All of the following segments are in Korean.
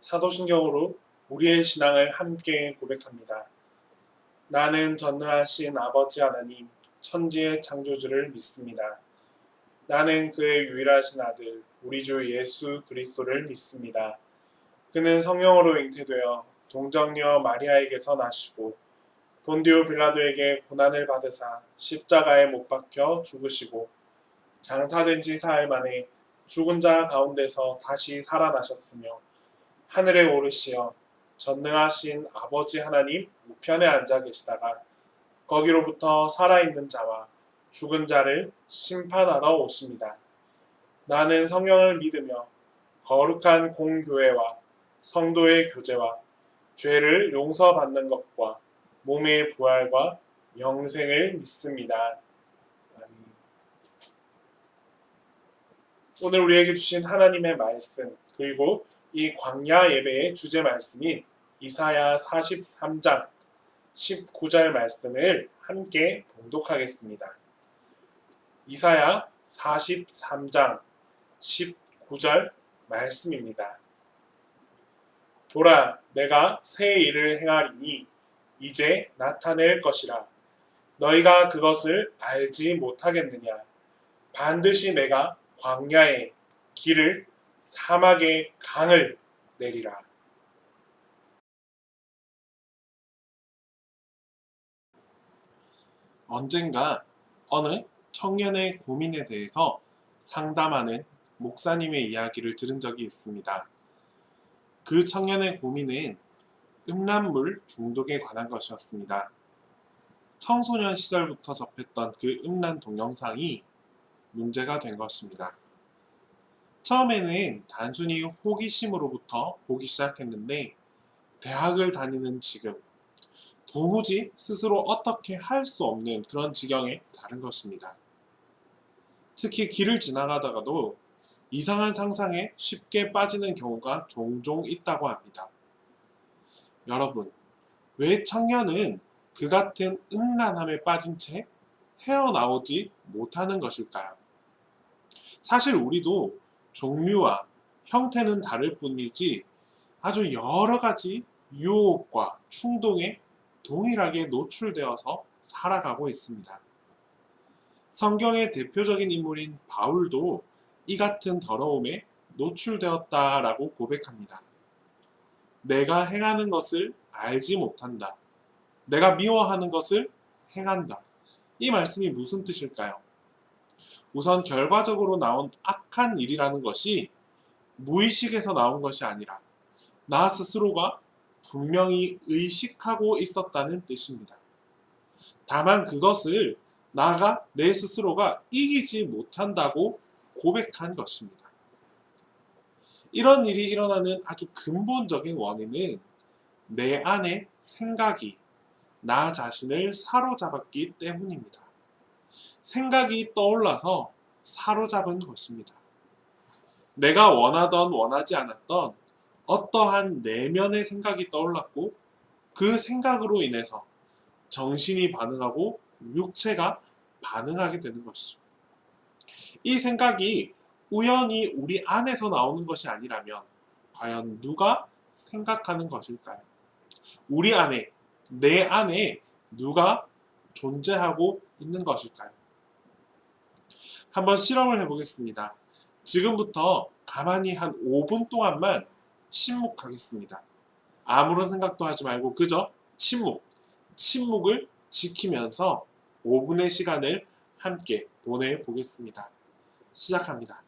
사도신경으로 우리의 신앙을 함께 고백합니다. 나는 전능하신 아버지 하나님, 천지의 창조주를 믿습니다. 나는 그의 유일하신 아들, 우리 주 예수 그리스도를 믿습니다. 그는 성령으로 잉태되어 동정녀 마리아에게서 나시고 본디오 빌라도에게 고난을 받으사 십자가에 못 박혀 죽으시고 장사된 지 사흘 만에 죽은 자 가운데서 다시 살아나셨으며 하늘에 오르시어 전능하신 아버지 하나님 우편에 앉아 계시다가 거기로부터 살아있는 자와 죽은 자를 심판하러 오십니다. 나는 성령을 믿으며 거룩한 공교회와 성도의 교제와 죄를 용서받는 것과 몸의 부활과 영생을 믿습니다. 오늘 우리에게 주신 하나님의 말씀, 그리고 이 광야 예배의 주제 말씀인 이사야 43장 19절 말씀을 함께 봉독하겠습니다. 이사야 43장 19절 말씀입니다. 보라, 내가 새 일을 행하리니 이제 나타낼 것이라. 너희가 그것을 알지 못하겠느냐. 반드시 내가 광야에 길을, 사막에 강을 내리라. 언젠가 어느 청년의 고민에 대해서 상담하는 목사님의 이야기를 들은 적이 있습니다. 그 청년의 고민은 음란물 중독에 관한 것이었습니다. 청소년 시절부터 접했던 그 음란 동영상이 문제가 된 것입니다. 처음에는 단순히 호기심으로부터 보기 시작했는데 대학을 다니는 지금 도무지 스스로 어떻게 할 수 없는 그런 지경에 다른 것입니다. 특히 길을 지나가다가도 이상한 상상에 쉽게 빠지는 경우가 종종 있다고 합니다. 여러분, 왜 청년은 그 같은 음란함에 빠진 채 헤어나오지 못하는 것일까요? 사실 우리도 종류와 형태는 다를 뿐이지 아주 여러 가지 유혹과 충동에 동일하게 노출되어서 살아가고 있습니다. 성경의 대표적인 인물인 바울도 이 같은 더러움에 노출되었다라고 고백합니다. 내가 행하는 것을 알지 못한다. 내가 미워하는 것을 행한다. 이 말씀이 무슨 뜻일까요? 우선 결과적으로 나온 악한 일이라는 것이 무의식에서 나온 것이 아니라 나 스스로가 분명히 의식하고 있었다는 뜻입니다. 다만 그것을 나가 내 스스로가 이기지 못한다고 고백한 것입니다. 이런 일이 일어나는 아주 근본적인 원인은 내 안의 생각이 나 자신을 사로잡았기 때문입니다. 생각이 떠올라서 사로잡은 것입니다. 내가 원하던 원하지 않았던 어떠한 내면의 생각이 떠올랐고 그 생각으로 인해서 정신이 반응하고 육체가 반응하게 되는 것이죠. 이 생각이 우연히 우리 안에서 나오는 것이 아니라면 과연 누가 생각하는 것일까요? 우리 안에, 내 안에 누가 존재하고 있는 것일까요? 한번 실험을 해보겠습니다. 지금부터 가만히 한 5분 동안만 침묵하겠습니다. 아무런 생각도 하지 말고 그저 침묵을 지키면서 5분의 시간을 함께 보내보겠습니다. 시작합니다.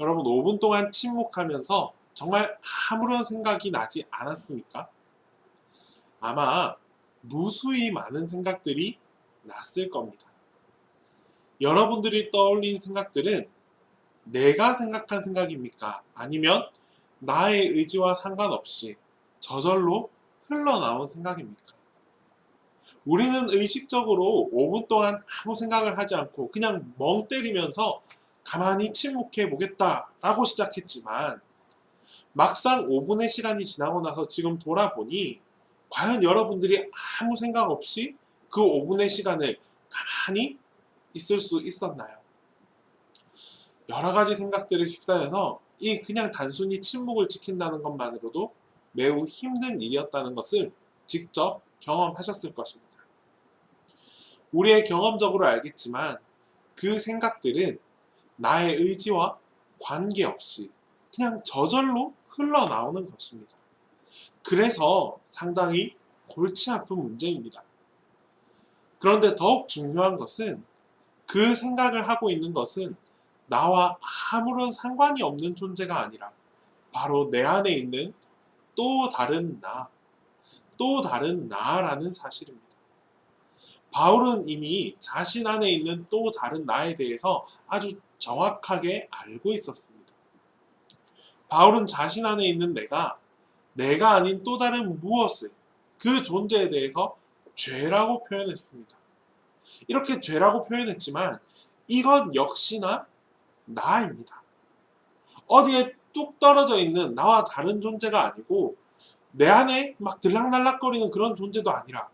여러분 5분 동안 침묵하면서 정말 아무런 생각이 나지 않았습니까? 아마 무수히 많은 생각들이 났을 겁니다. 여러분들이 떠올린 생각들은 내가 생각한 생각입니까? 아니면 나의 의지와 상관없이 저절로 흘러나온 생각입니까? 우리는 의식적으로 5분 동안 아무 생각을 하지 않고 그냥 멍 때리면서 가만히 침묵해 보겠다라고 시작했지만 막상 5분의 시간이 지나고 나서 지금 돌아보니 과연 여러분들이 아무 생각 없이 그 5분의 시간을 가만히 있을 수 있었나요? 여러 가지 생각들에 휩싸여서 이 그냥 단순히 침묵을 지킨다는 것만으로도 매우 힘든 일이었다는 것을 직접 경험하셨을 것입니다. 우리의 경험적으로 알겠지만 그 생각들은 나의 의지와 관계없이 그냥 저절로 흘러나오는 것입니다. 그래서 상당히 골치 아픈 문제입니다. 그런데 더욱 중요한 것은 그 생각을 하고 있는 것은 나와 아무런 상관이 없는 존재가 아니라 바로 내 안에 있는 또 다른 나, 또 다른 나라는 사실입니다. 바울은 이미 자신 안에 있는 또 다른 나에 대해서 아주 정확하게 알고 있었습니다. 바울은 자신 안에 있는 내가 아닌 또 다른 무엇을, 그 존재에 대해서 죄라고 표현했습니다. 이렇게 죄라고 표현했지만 이것 역시나 나입니다. 어디에 뚝 떨어져 있는 나와 다른 존재가 아니고 내 안에 막 들락날락거리는 그런 존재도 아니라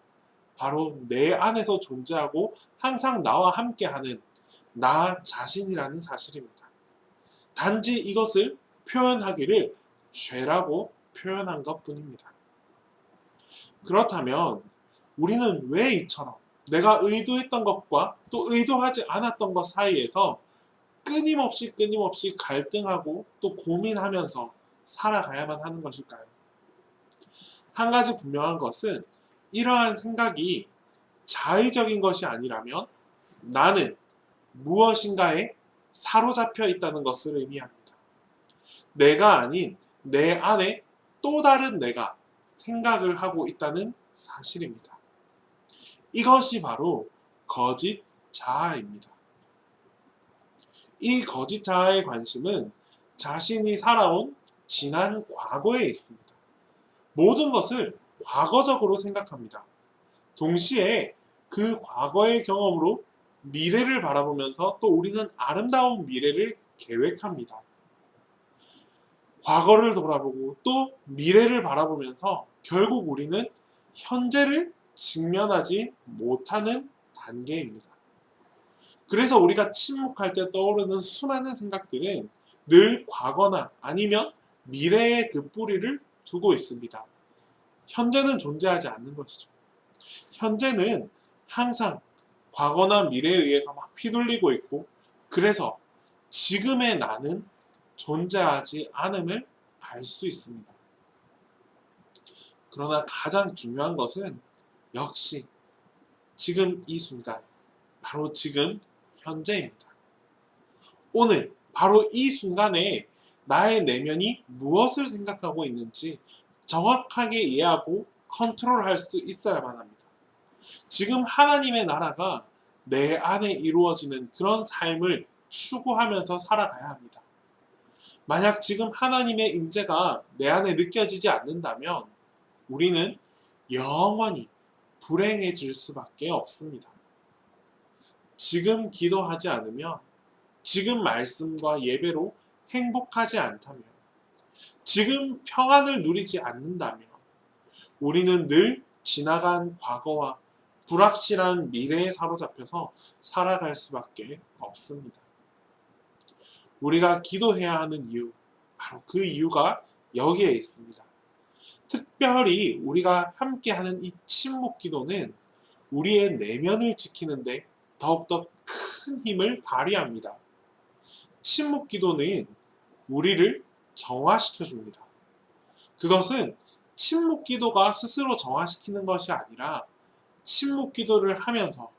바로 내 안에서 존재하고 항상 나와 함께하는 나 자신이라는 사실입니다. 단지 이것을 표현하기를 죄라고 표현한 것뿐입니다. 그렇다면 우리는 왜 이처럼 내가 의도했던 것과 또 의도하지 않았던 것 사이에서 끊임없이 갈등하고 또 고민하면서 살아가야만 하는 것일까요? 한 가지 분명한 것은 이러한 생각이 자의적인 것이 아니라면 나는 무엇인가에 사로잡혀 있다는 것을 의미합니다. 내가 아닌 내 안에 또 다른 내가 생각을 하고 있다는 사실입니다. 이것이 바로 거짓 자아입니다. 이 거짓 자아의 관심은 자신이 살아온 지난 과거에 있습니다. 모든 것을 과거적으로 생각합니다. 동시에 그 과거의 경험으로 미래를 바라보면서 또 우리는 아름다운 미래를 계획합니다. 과거를 돌아보고 또 미래를 바라보면서 결국 우리는 현재를 직면하지 못하는 단계입니다. 그래서 우리가 침묵할 때 떠오르는 수많은 생각들은 늘 과거나 아니면 미래의 그 뿌리를 두고 있습니다. 현재는 존재하지 않는 것이죠. 현재는 항상 과거나 미래에 의해서 막 휘둘리고 있고 그래서 지금의 나는 존재하지 않음을 알 수 있습니다. 그러나 가장 중요한 것은 역시 지금 이 순간, 바로 지금 현재입니다. 오늘 바로 이 순간에 나의 내면이 무엇을 생각하고 있는지 정확하게 이해하고 컨트롤할 수 있어야만 합니다. 지금 하나님의 나라가 내 안에 이루어지는 그런 삶을 추구하면서 살아가야 합니다. 만약 지금 하나님의 임재가 내 안에 느껴지지 않는다면 우리는 영원히 불행해질 수밖에 없습니다. 지금 기도하지 않으면, 지금 말씀과 예배로 행복하지 않다면, 지금 평안을 누리지 않는다면 우리는 늘 지나간 과거와 불확실한 미래에 사로잡혀서 살아갈 수밖에 없습니다. 우리가 기도해야 하는 이유, 바로 그 이유가 여기에 있습니다. 특별히 우리가 함께하는 이 침묵 기도는 우리의 내면을 지키는데 더욱더 큰 힘을 발휘합니다. 침묵 기도는 우리를 정화시켜 줍니다. 그것은 침묵 기도가 스스로 정화시키는 것이 아니라 침묵 기도를 하면서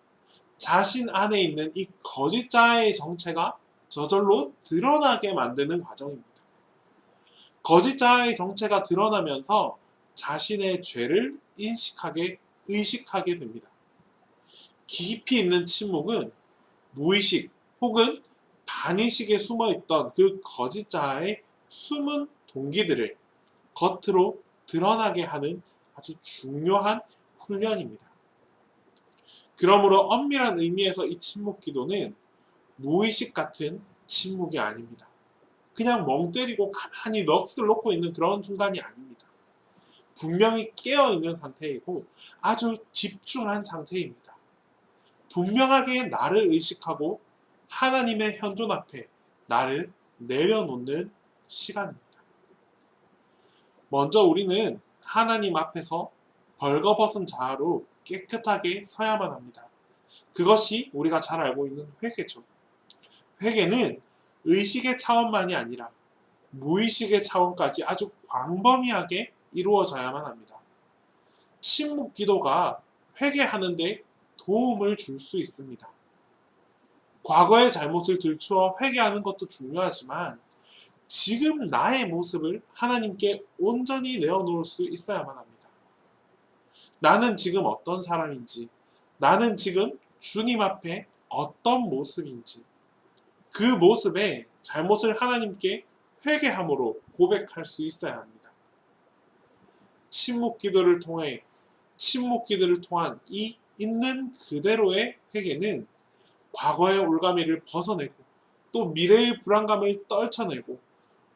자신 안에 있는 이 거짓 자아의 정체가 저절로 드러나게 만드는 과정입니다. 거짓 자아의 정체가 드러나면서 자신의 죄를 의식하게 됩니다. 깊이 있는 침묵은 무의식 혹은 반의식에 숨어있던 그 거짓 자아의 숨은 동기들을 겉으로 드러나게 하는 아주 중요한 훈련입니다. 그러므로 엄밀한 의미에서 이 침묵 기도는 무의식 같은 침묵이 아닙니다. 그냥 멍 때리고 가만히 넋을 놓고 있는 그런 순간이 아닙니다. 분명히 깨어있는 상태이고 아주 집중한 상태입니다. 분명하게 나를 의식하고 하나님의 현존 앞에 나를 내려놓는 시간입니다. 먼저 우리는 하나님 앞에서 벌거벗은 자아로 깨끗하게 서야만 합니다. 그것이 우리가 잘 알고 있는 회개죠. 회개는 의식의 차원만이 아니라 무의식의 차원까지 아주 광범위하게 이루어져야만 합니다. 침묵 기도가 회개하는 데 도움을 줄 수 있습니다. 과거의 잘못을 들추어 회개하는 것도 중요하지만 지금 나의 모습을 하나님께 온전히 내어놓을 수 있어야만 합니다. 나는 지금 어떤 사람인지, 나는 지금 주님 앞에 어떤 모습인지, 그 모습에 잘못을 하나님께 회개함으로 고백할 수 있어야 합니다. 침묵 기도를 통한 이 있는 그대로의 회개는 과거의 올가미를 벗어내고 또 미래의 불안감을 떨쳐내고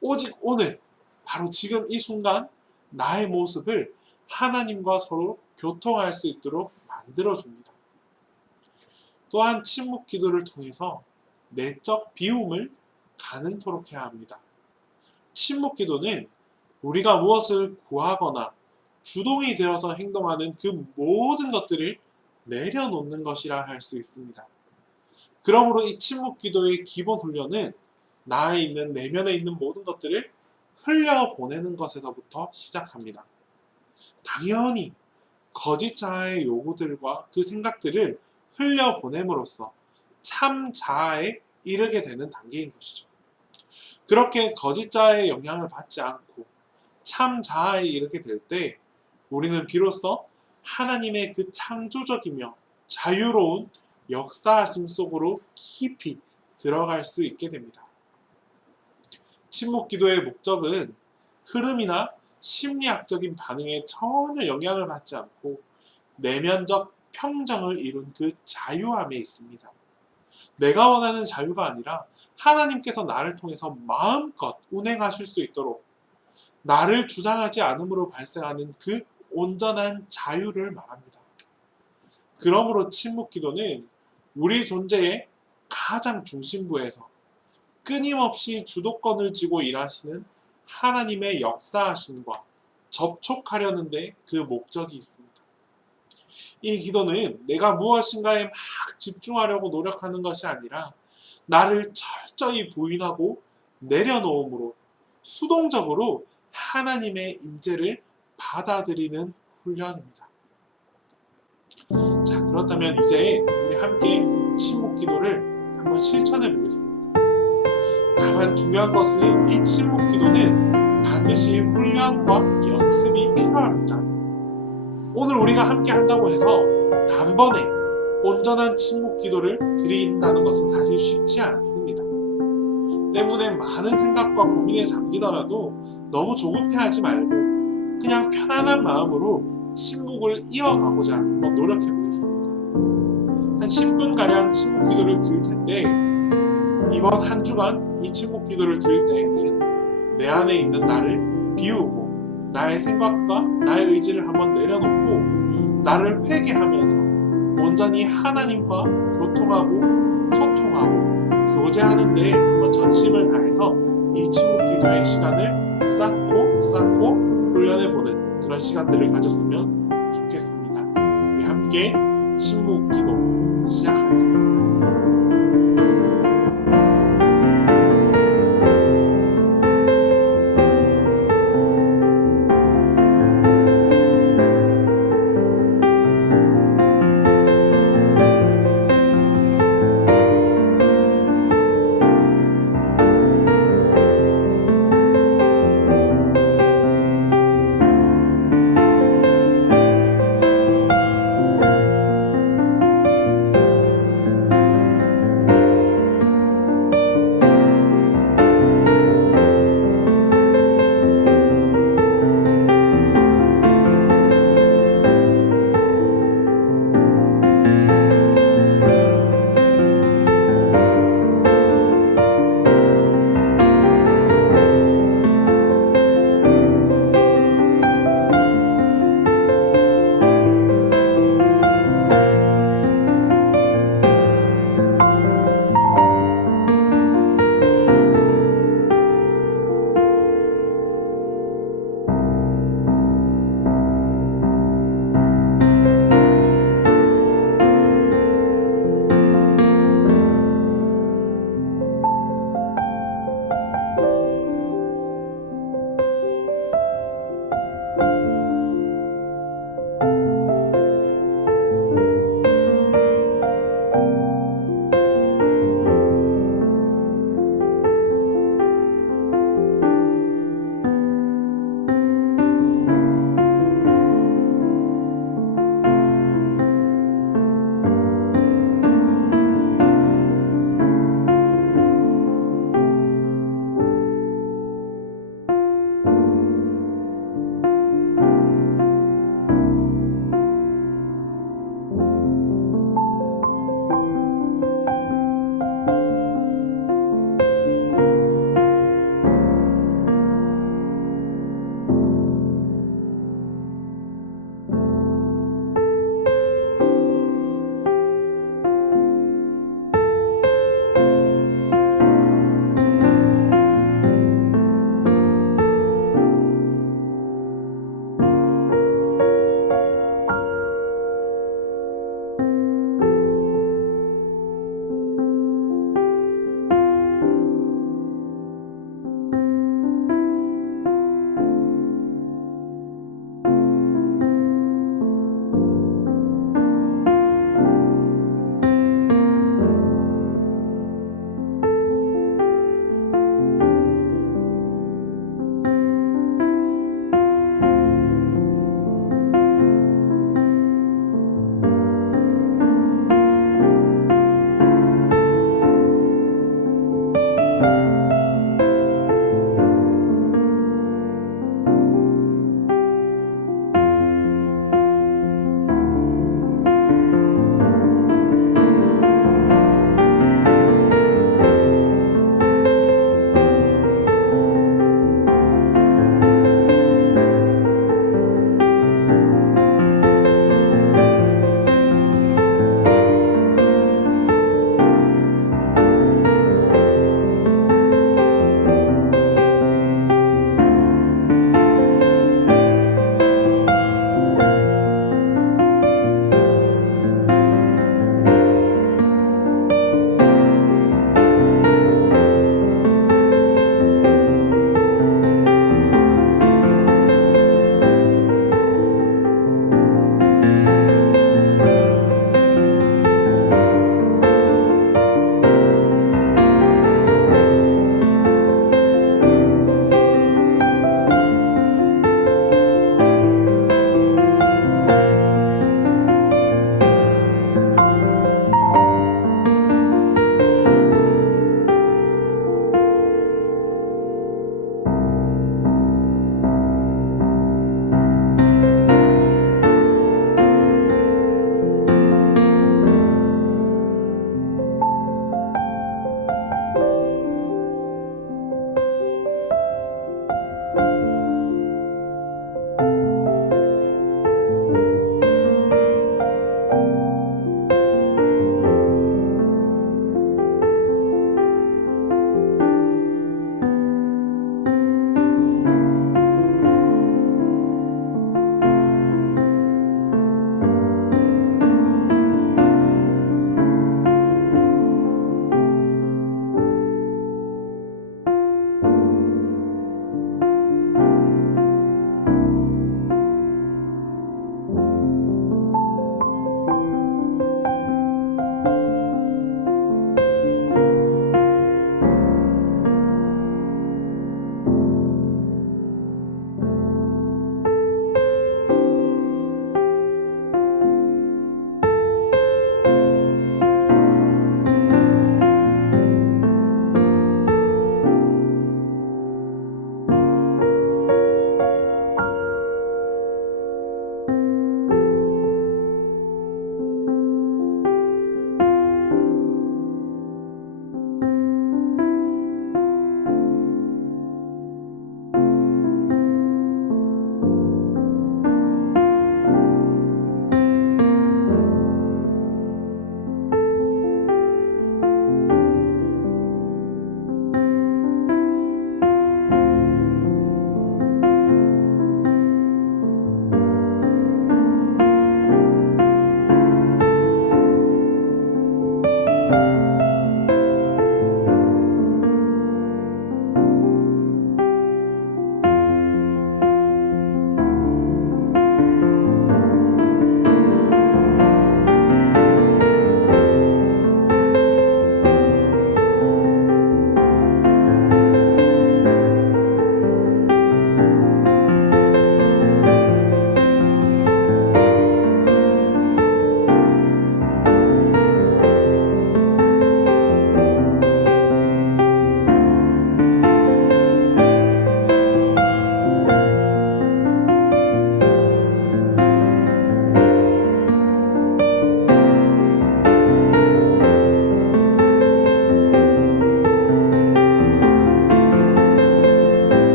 오직 오늘 바로 지금 이 순간 나의 모습을 하나님과 서로 교통할 수 있도록 만들어줍니다. 또한 침묵 기도를 통해서 내적 비움을 가능토록 해야 합니다. 침묵 기도는 우리가 무엇을 구하거나 주동이 되어서 행동하는 그 모든 것들을 내려놓는 것이라 할 수 있습니다. 그러므로 이 침묵 기도의 기본 훈련은 나에 있는 내면에 있는 모든 것들을 흘려보내는 것에서부터 시작합니다. 당연히 거짓 자아의 요구들과 그 생각들을 흘려보냄으로써 참 자아에 이르게 되는 단계인 것이죠. 그렇게 거짓 자아의 영향을 받지 않고 참 자아에 이르게 될 때 우리는 비로소 하나님의 그 창조적이며 자유로운 역사하심 속으로 깊이 들어갈 수 있게 됩니다. 침묵 기도의 목적은 흐름이나 심리학적인 반응에 전혀 영향을 받지 않고 내면적 평정을 이룬 그 자유함에 있습니다. 내가 원하는 자유가 아니라 하나님께서 나를 통해서 마음껏 운행하실 수 있도록 나를 주장하지 않음으로 발생하는 그 온전한 자유를 말합니다. 그러므로 침묵 기도는 우리 존재의 가장 중심부에서 끊임없이 주도권을 쥐고 일하시는 하나님의 역사하심과 접촉하려는 데 그 목적이 있습니다. 이 기도는 내가 무엇인가에 막 집중하려고 노력하는 것이 아니라 나를 철저히 부인하고 내려놓음으로 수동적으로 하나님의 임재를 받아들이는 훈련입니다. 자, 그렇다면 이제 우리 함께 침묵 기도를 한번 실천해 보겠습니다. 다만 중요한 것은 이 침묵 기도는 반드시 훈련과 연습이 필요합니다. 오늘 우리가 함께 한다고 해서 단번에 온전한 침묵 기도를 드린다는 것은 사실 쉽지 않습니다. 때문에 많은 생각과 고민에 잠기더라도 너무 조급해하지 말고 그냥 편안한 마음으로 침묵을 이어가고자 한번 노력해 보겠습니다. 한 10분가량 침묵 기도를 드릴 텐데 이번 한 주간 이 침묵 기도를 드릴 때에는 내 안에 있는 나를 비우고 나의 생각과 나의 의지를 한번 내려놓고 나를 회개하면서 온전히 하나님과 교통하고 소통하고 교제하는 데에 한번 전심을 다해서 이 침묵 기도의 시간을 쌓고 훈련해보는 그런 시간들을 가졌으면 좋겠습니다. 우리 함께 침묵 기도 시작하겠습니다.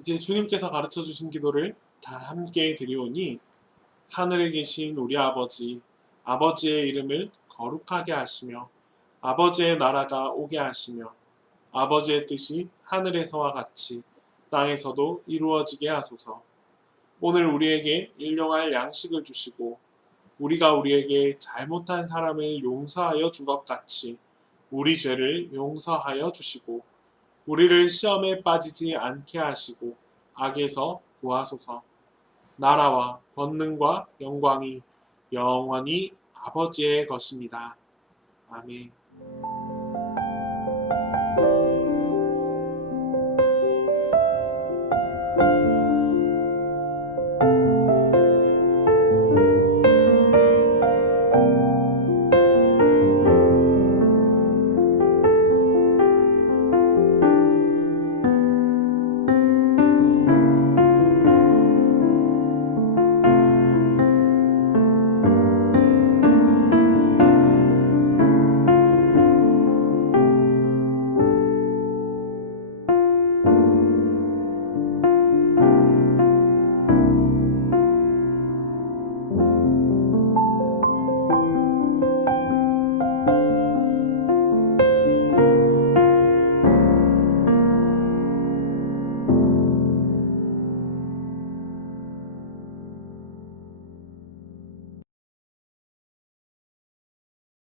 이제 주님께서 가르쳐 주신 기도를 다 함께 드리오니 하늘에 계신 우리 아버지, 아버지의 이름을 거룩하게 하시며 아버지의 나라가 오게 하시며 아버지의 뜻이 하늘에서와 같이 땅에서도 이루어지게 하소서. 오늘 우리에게 일용할 양식을 주시고 우리가 우리에게 잘못한 사람을 용서하여 준 것 같이 우리 죄를 용서하여 주시고 우리를 시험에 빠지지 않게 하시고 악에서 구하소서. 나라와 권능과 영광이 영원히 아버지의 것입니다. 아멘.